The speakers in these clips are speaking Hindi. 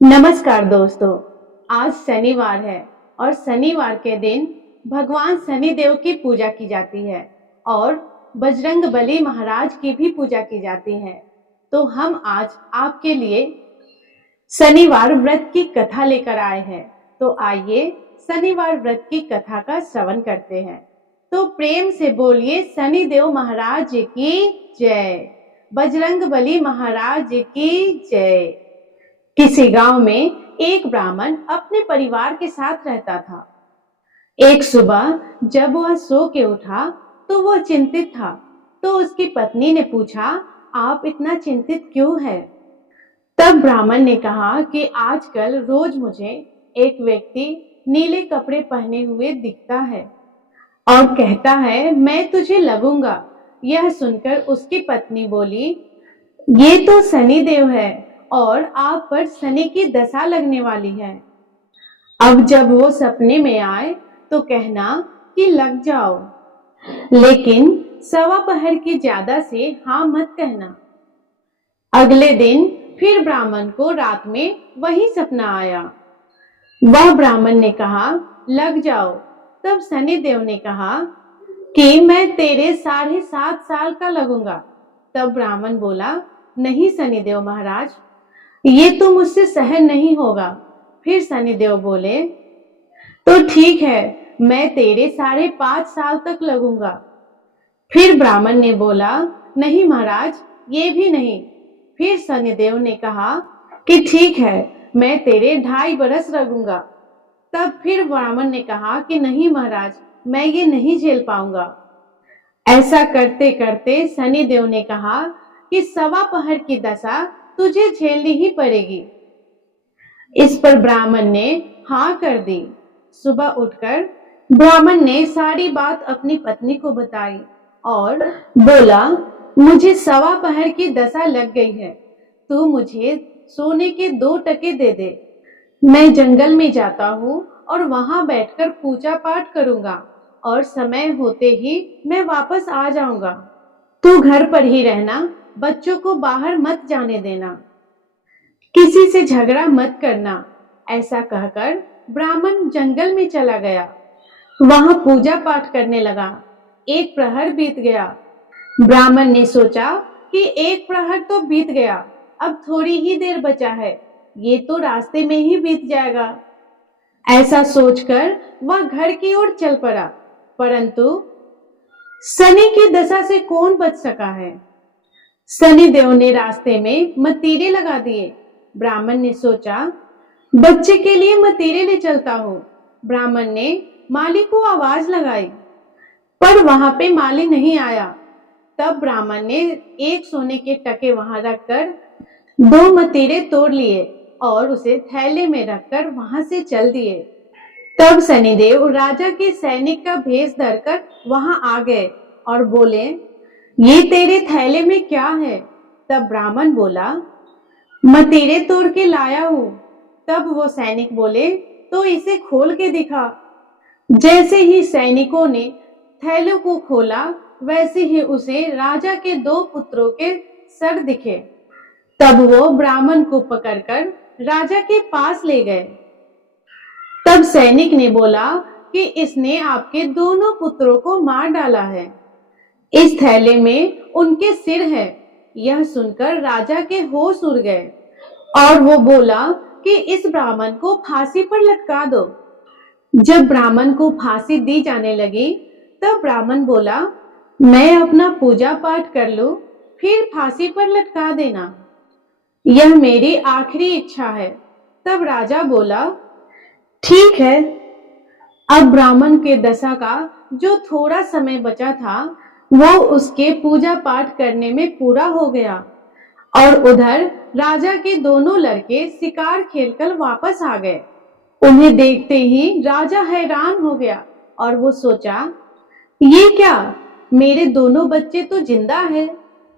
नमस्कार दोस्तों। आज शनिवार है और शनिवार के दिन भगवान शनिदेव की पूजा की जाती है और बजरंगबली महाराज की भी पूजा की जाती है। तो हम आज आपके लिए शनिवार व्रत की कथा लेकर आए हैं। तो आइए शनिवार व्रत की कथा का श्रवण करते हैं। तो प्रेम से बोलिए शनिदेव महाराज की जय, बजरंगबली महाराज की जय। किसी गांव में एक ब्राह्मण अपने परिवार के साथ रहता था। एक सुबह जब वह सो के उठा तो वह चिंतित था। तो उसकी पत्नी ने पूछा, आप इतना चिंतित क्यों है? तब ब्राह्मण ने कहा कि आजकल रोज मुझे एक व्यक्ति नीले कपड़े पहने हुए दिखता है और कहता है मैं तुझे लगूंगा। यह सुनकर उसकी पत्नी बोली, ये तो शनिदेव है और आप पर शनि की दशा लगने वाली है। अब जब वो सपने में आए तो कहना कि लग जाओ, लेकिन सवा पहर की ज्यादा से हाँ मत कहना। अगले दिन फिर ब्राह्मण को रात में वही सपना आया। वह ब्राह्मण ने कहा लग जाओ। तब शनिदेव ने कहा कि मैं तेरे 7.5 साल का लगूंगा। तब ब्राह्मण बोला, नहीं शनिदेव महाराज, ये तो मुझसे सहन नहीं होगा। फिर शनिदेव बोले, तो ठीक है, मैं तेरे 5.5 साल तक लगूंगा। फिर ब्राह्मण ने बोला, नहीं महाराज, ये भी नहीं। फिर शनिदेव ने कहा कि ठीक है, मैं तेरे 2.5 बरस लगूंगा। तब फिर ब्राह्मण ने कहा कि नहीं महाराज, मैं ये नहीं झेल पाऊंगा। ऐसा करते करते शनिदेव ने कहा कि सवा पहर की दशा तुझे झेलनी ही पड़ेगी। इस पर ब्राह्मण ने हाँ कर दी। सुबह उठकर ब्राह्मण ने सारी बात अपनी पत्नी को बताई और बोला, मुझे सवा पहर की दशा लग गई है। तू मुझे सोने के 2 टके दे दे। मैं जंगल में जाता हूँ और वहां बैठकर पूजा पाठ करूंगा और समय होते ही मैं वापस आ जाऊंगा। तू घर पर ही रहना, बच्चों को बाहर मत जाने देना, किसी से झगड़ा मत करना। ऐसा कहकर ब्राह्मण जंगल में चला गया। वहां पूजा पाठ करने लगा। 1 प्रहर बीत गया। ब्राह्मण ने सोचा कि 1 प्रहर तो बीत गया, अब थोड़ी ही देर बचा है, ये तो रास्ते में ही बीत जाएगा। ऐसा सोचकर वह घर की ओर चल पड़ा। परंतु शनि की दशा से कौन बच सका है? शनिदेव ने रास्ते में मतीरे लगा दिए। ब्राह्मण ने सोचा, बच्चे के लिए मतीरे ले चलता हूँ। ब्राह्मण ने माली को आवाज लगाई, पर वहां पे माली नहीं आया। तब ब्राह्मण ने 1 सोने के टके वहां रखकर 2 मतीरे तोड़ लिए और उसे थैले में रखकर वहां से चल दिए। तब शनिदेव राजा के सैनिक का भेष धरकर वहां आ गए और बोले, ये तेरे थैले में क्या है? तब ब्राह्मण बोला, मतीरे तोड़ के लाया हूं। तब वो सैनिक बोले, तो इसे खोल के दिखा। जैसे ही सैनिकों ने थैलों को खोला, वैसे ही उसे राजा के 2 पुत्रों के सर दिखे। तब वो ब्राह्मण को पकड़कर राजा के पास ले गए। तब सैनिक ने बोला कि इसने आपके दोनों पुत्रों को मार डाला है। इस थैले में उनके सिर है। यह सुनकर राजा के होश उड़ गए और वो बोला कि इस ब्राह्मण को फांसी पर लटका दो। जब ब्राह्मण को फांसी दी जाने लगी, तब ब्राह्मण बोला, मैं अपना पूजा पाठ कर लूं, फिर फांसी पर लटका देना, यह मेरी आखिरी इच्छा है। तब राजा बोला, ठीक है। अब ब्राह्मण के दशा का जो थोड़ा समय बचा था, वो उसके पूजा पाठ करने में पूरा हो गया। और उधर राजा के दोनों लड़के शिकार खेलकर वापस आ गए। उन्हें देखते ही राजा हैरान हो गया और वो सोचा, ये क्या, मेरे दोनों बच्चे तो जिंदा है।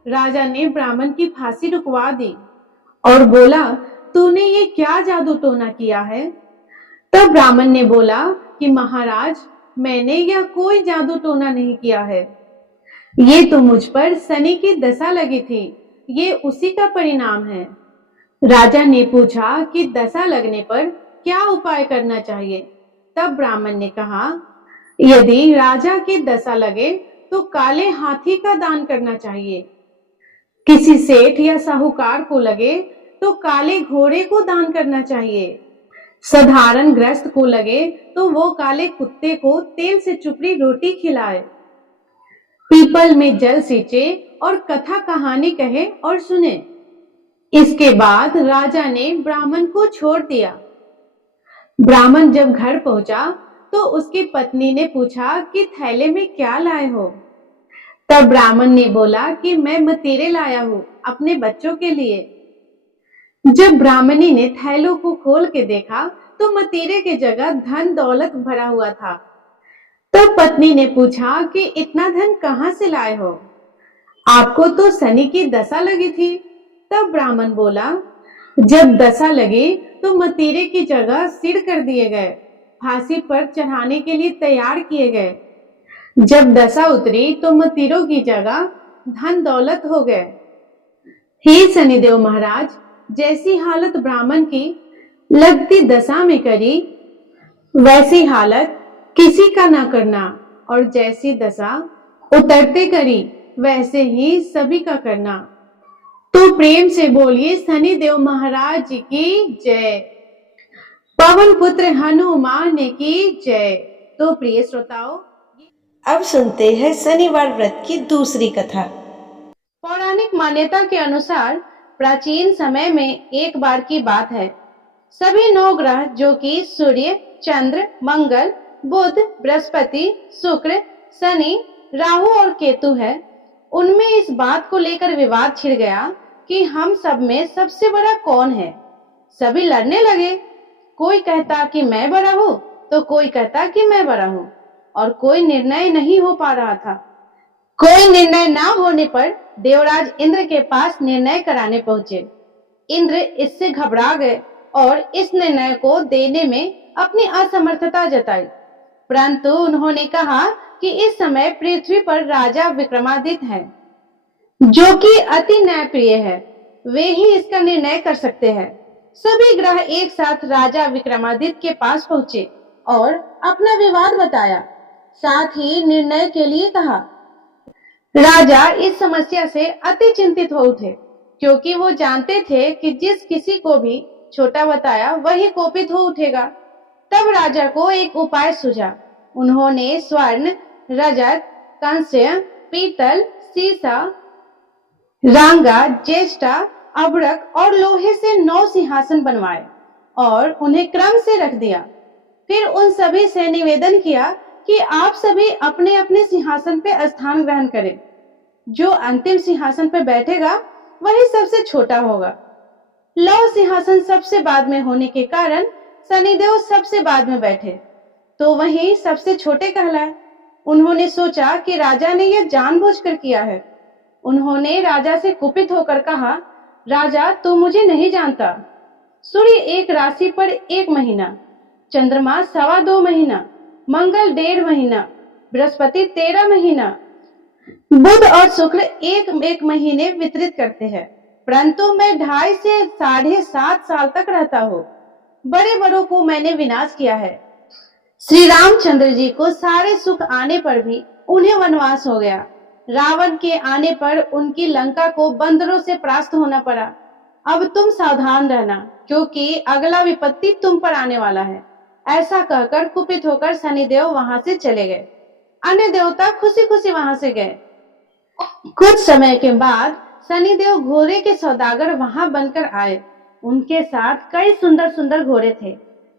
राजा ने ब्राह्मण की फांसी रुकवा दी और बोला, तूने ये क्या जादू टोना किया है? तब ब्राह्मण ने बोला कि महाराज, मैंने यह कोई जादू टोना नहीं किया है। ये तो मुझ पर शनि की दशा लगी थी, ये उसी का परिणाम है। राजा ने पूछा कि दशा लगने पर क्या उपाय करना चाहिए। तब ब्राह्मण ने कहा, यदि राजा की दशा लगे तो काले हाथी का दान करना चाहिए। किसी सेठ या साहूकार को लगे तो काले घोड़े को दान करना चाहिए। साधारण गृहस्थ को लगे तो वो काले कुत्ते को तेल से चुपड़ी रोटी खिलाए। पीपल में जल सींचे और कथा कहानी कहे और सुने। इसके बाद राजा ने ब्राह्मण को छोड़ दिया। ब्राह्मण जब घर पहुंचा तो उसकी पत्नी ने पूछा कि थैले में क्या लाए हो। तब ब्राह्मण ने बोला कि मैं मतीरे लाया हूं अपने बच्चों के लिए। जब ब्राह्मणी ने थैलों को खोल के देखा तो मतीरे की जगह धन दौलत भरा हुआ था। तब पत्नी ने पूछा कि इतना धन कहां से लाए हो? आपको तो शनि की दशा लगी थी। तब ब्राह्मण बोला, जब दशा लगी तो मतीरे की जगह सिर कर दिए गए, फांसी पर चढ़ाने के लिए तैयार किए गए। जब दशा उतरी तो मतीरों की जगह धन दौलत हो गए। हे शनिदेव महाराज, जैसी हालत ब्राह्मण की लगती दशा में करी, वैसी हालत किसी का ना करना, और जैसी दशा उतरते करी वैसे ही सभी का करना। तो प्रेम से बोलिए शनिदेव महाराज की जय, पवन पुत्र हनुमान की जय। तो प्रिय श्रोताओं, अब सुनते हैं शनिवार व्रत की दूसरी कथा। पौराणिक मान्यता के अनुसार प्राचीन समय में एक बार की बात है। सभी 9 ग्रह जो कि सूर्य, चंद्र, मंगल, बुध, बृहस्पति, शुक्र, शनि, राहु और केतु है, उनमें इस बात को लेकर विवाद छिड़ गया कि हम सब में सबसे बड़ा कौन है। सभी लड़ने लगे। कोई कहता कि मैं बड़ा हूं तो कोई कहता कि मैं बड़ा हूं, और कोई निर्णय नहीं हो पा रहा था। कोई निर्णय ना होने पर देवराज इंद्र के पास निर्णय कराने पहुंचे। इंद्र इससे घबरा गए और इस निर्णय को देने में अपनी असमर्थता जताई। परंतु उन्होंने कहा कि इस समय पृथ्वी पर राजा विक्रमादित्य हैं, जो कि अति न्यायप्रिय है। वे ही इसका निर्णय कर सकते हैं। सभी ग्रह एक साथ राजा विक्रमादित्य के पास पहुंचे और अपना विवाद बताया, साथ ही निर्णय के लिए कहा। राजा इस समस्या से अति चिंतित हो उठे, क्योंकि वो जानते थे कि जिस किसी को भी छोटा बताया वही कोपित हो उठेगा। तब राजा को एक उपाय सूझा। उन्होंने स्वर्ण, रजत, कांस्य, पीतल, सीसा, रांगा, ज्येष्ठा, अभ्रक और लोहे से 9 सिंहासन बनवाए और उन्हें क्रम से रख दिया। फिर उन सभी से निवेदन किया कि आप सभी अपने अपने सिंहासन पे स्थान ग्रहण करें। जो अंतिम सिंहासन पर बैठेगा वही सबसे छोटा होगा। लौह सिंहासन सबसे बाद में होने के कारण शनिदेव सबसे बाद में बैठे, तो वही सबसे छोटे कहलाए। उन्होंने सोचा कि राजा ने यह जानबूझकर किया है। उन्होंने राजा से कुपित होकर कहा, राजा तू मुझे नहीं जानता। सूर्य एक राशि पर 1 महीना, चंद्रमा 2.25 महीना, मंगल 1.5 महीना, बृहस्पति 13 महीना, बुध और शुक्र एक महीने वितरित करते हैं, परंतु मैं 2.5 से 7.5 साल तक रहता हूँ। बड़े बड़ों को मैंने विनाश किया है। श्री रामचंद्र जी को सारे सुख आने पर भी उन्हें वनवास हो गया। रावण के आने पर उनकी लंका को बंदरों से परास्त होना पड़ा। अब तुम सावधान रहना, क्योंकि अगला विपत्ति तुम पर आने वाला है। ऐसा कहकर कुपित होकर शनिदेव वहां से चले गए। अन्य देवता खुशी खुशी वहां से गए। कुछ समय के बाद शनिदेव घोड़े के सौदागर वहां बनकर आए। उनके साथ कई सुंदर सुंदर घोड़े थे।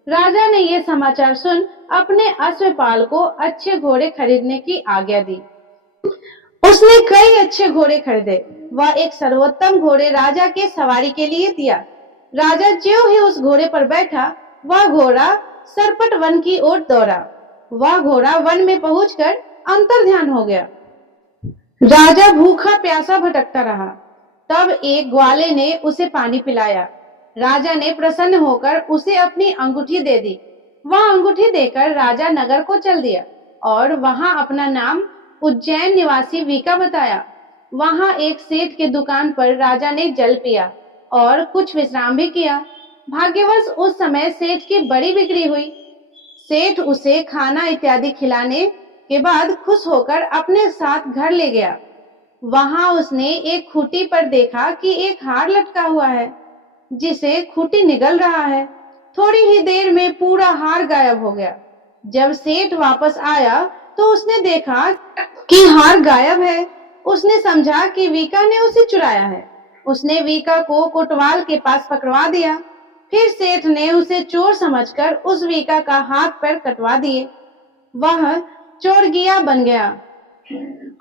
राजा ने यह समाचार सुन अपने अश्वपाल को अच्छे घोड़े खरीदने की आज्ञा दी। उसने कई अच्छे घोड़े खरीदे। वह एक सर्वोत्तम घोड़े राजा के सवारी के लिए दिया। राजा ज्यों ही उस घोड़े पर बैठा, वह घोड़ा सरपट वन की ओर दौड़ा। वह घोड़ा वन में पहुंचकर अंतर्ध्यान हो गया। राजा भूखा प्यासा भटकता रहा। तब एक ग्वाले ने उसे पानी पिलाया। राजा ने प्रसन्न होकर उसे अपनी अंगूठी दे दी। वह अंगूठी देकर राजा नगर को चल दिया और वहां अपना नाम उज्जैन निवासी वीका बताया। वहां एक सेठ के दुकान पर राजा ने जल पिया। और कुछ विश्राम भी किया। भाग्यवश उस समय सेठ की बड़ी बिक्री हुई। सेठ उसे खाना इत्यादि खिलाने के बाद खुश होकर अपने साथ घर ले गया। वहां उसने एक खूंटी पर देखा कि एक हार लटका हुआ है, जिसे खूंटी निगल रहा है। थोड़ी ही देर में पूरा हार गायब हो गया। जब सेठ वापस आया तो उसने देखा कि हार गायब है। उसने समझा कि वीका ने उसे चुराया है। उसने वीका को कोतवाल के पास पकड़वा दिया। फिर सेठ ने उसे चोर समझकर उस वीका का हाथ पैर कटवा दिए। वह चोरगिया बन गया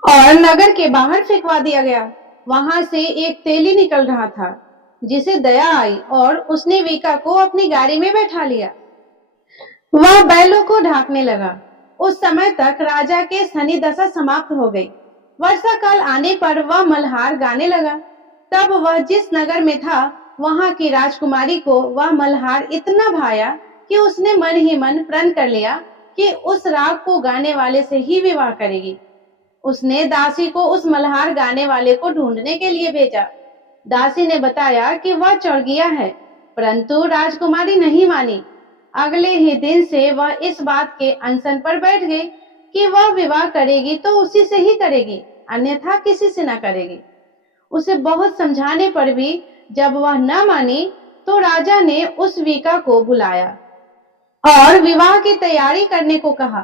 और नगर के बाहर फेंकवा दिया गया। वहां से एक तेली निकल रहा था, जिसे दया आई और उसने वीका को अपनी गाड़ी में बैठा लिया। वह बैलों को ढांकने लगा। उस समय तक राजा के शनि दशा समाप्त हो गई। वर्षा काल आने पर वह मल्हार गाने लगा। तब वह जिस नगर में था, वहां की राजकुमारी को वह मल्हार इतना भाया कि उसने मन ही मन प्रण कर लिया कि उस राग को गाने वाले से ही विवाह करेगी। उसने दासी को उस मल्हार गाने वाले को ढूंढने के लिए भेजा। दासी ने बताया कि वह चौरगिया है, परंतु राजकुमारी नहीं मानी। अगले ही दिन से वह इस बात के अनशन पर बैठ गई कि वह विवाह करेगी तो उसी से ही करेगी, अन्यथा किसी से न करेगी। उसे बहुत समझाने पर भी जब वह न मानी तो राजा ने उस वीका को बुलाया और विवाह की तैयारी करने को कहा।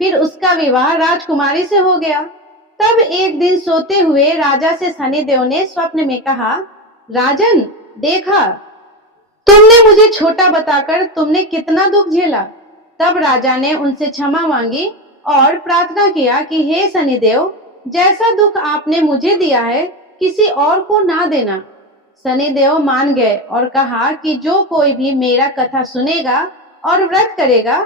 फिर उसका विवाह राजकुमारी से हो गया। तब एक दिन सोते हुए राजा से शनिदेव ने स्वप्न में कहा, राजन, देखा तुमने मुझे छोटा बताकर तुमने कितना दुख झेला। तब राजा ने उनसे क्षमा मांगी और प्रार्थना किया कि हे शनिदेव, जैसा दुख आपने मुझे दिया है किसी और को ना देना। शनिदेव मान गए और कहा कि जो कोई भी मेरा कथा सुनेगा और व्रत करेगा,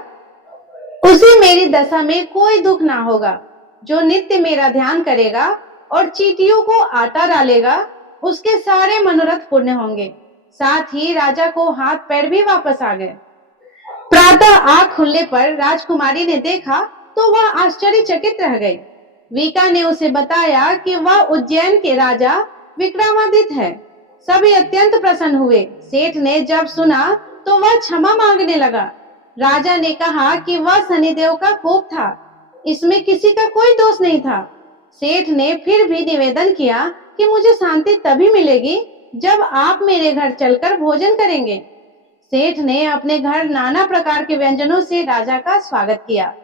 उसे मेरी दशा में कोई दुख ना होगा। जो नित्य मेरा ध्यान करेगा और चींटियों को आटा डालेगा, उसके सारे मनोरथ पूर्ण होंगे। साथ ही राजा को हाथ पैर भी वापस आ गए। प्रातः आँख खुलने पर राजकुमारी ने देखा तो वह आश्चर्यचकित रह गई। वीका ने उसे बताया कि वह उज्जैन के राजा विक्रमादित्य है। सभी अत्यंत प्रसन्न हुए। सेठ ने जब सुना तो वह क्षमा मांगने लगा। राजा ने कहा कि वह शनिदेव का कोप था, इसमें किसी का कोई दोष नहीं था। सेठ ने फिर भी निवेदन किया कि मुझे शांति तभी मिलेगी जब आप मेरे घर चलकर भोजन करेंगे। सेठ ने अपने घर नाना प्रकार के व्यंजनों से राजा का स्वागत किया।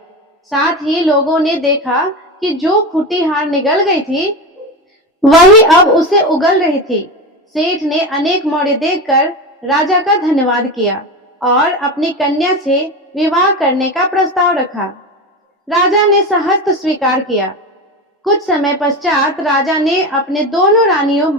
साथ ही लोगों ने देखा कि जो खूंटी हार निगल गई थी, वही अब उसे उगल रही थी। सेठ ने अनेक मौके देखकर राजा का धन्यवाद किया और अपनी कन्या से विवाह करने का प्रस्ताव रखा। राजा ने सहर्ष स्वीकार किया। कुछ समय पश्चात राजा ने अपने दोनों रानियों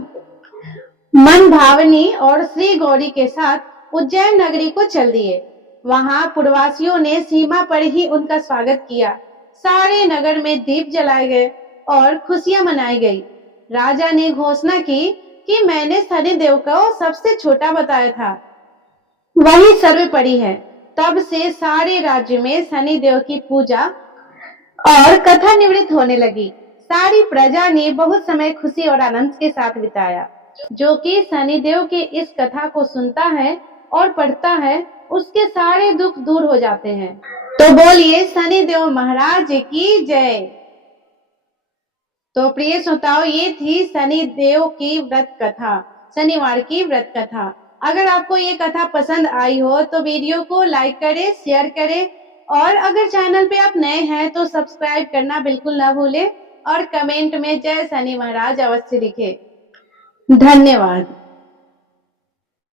मनभावनी और श्री गौरी के साथ उज्जैन नगरी को चल दिए। वहां पुरवासियों ने सीमा पर ही उनका स्वागत किया। सारे नगर में दीप जलाए गए और खुशियां मनाई गई। राजा ने घोषणा की कि मैंने शनिदेव को सबसे छोटा बताया था, वही सर्वोपरि है। तब से सारे राज्य में शनिदेव की पूजा और कथा निवृत्त होने लगी। सारी प्रजा ने बहुत समय खुशी और आनंद के साथ बिताया। जो कि शनिदेव के इस कथा को सुनता है और पढ़ता है, उसके सारे दुख दूर हो जाते हैं। तो बोलिए शनिदेव महाराज की जय। तो प्रिय श्रोताओं, ये थी शनिदेव की व्रत कथा, शनिवार की व्रत कथा। अगर आपको ये कथा पसंद आई हो तो वीडियो को लाइक करें, शेयर करें और अगर चैनल पे आप नए हैं तो सब्सक्राइब करना बिल्कुल ना भूलें और कमेंट में जय शनि महाराज अवश्य लिखें। धन्यवाद।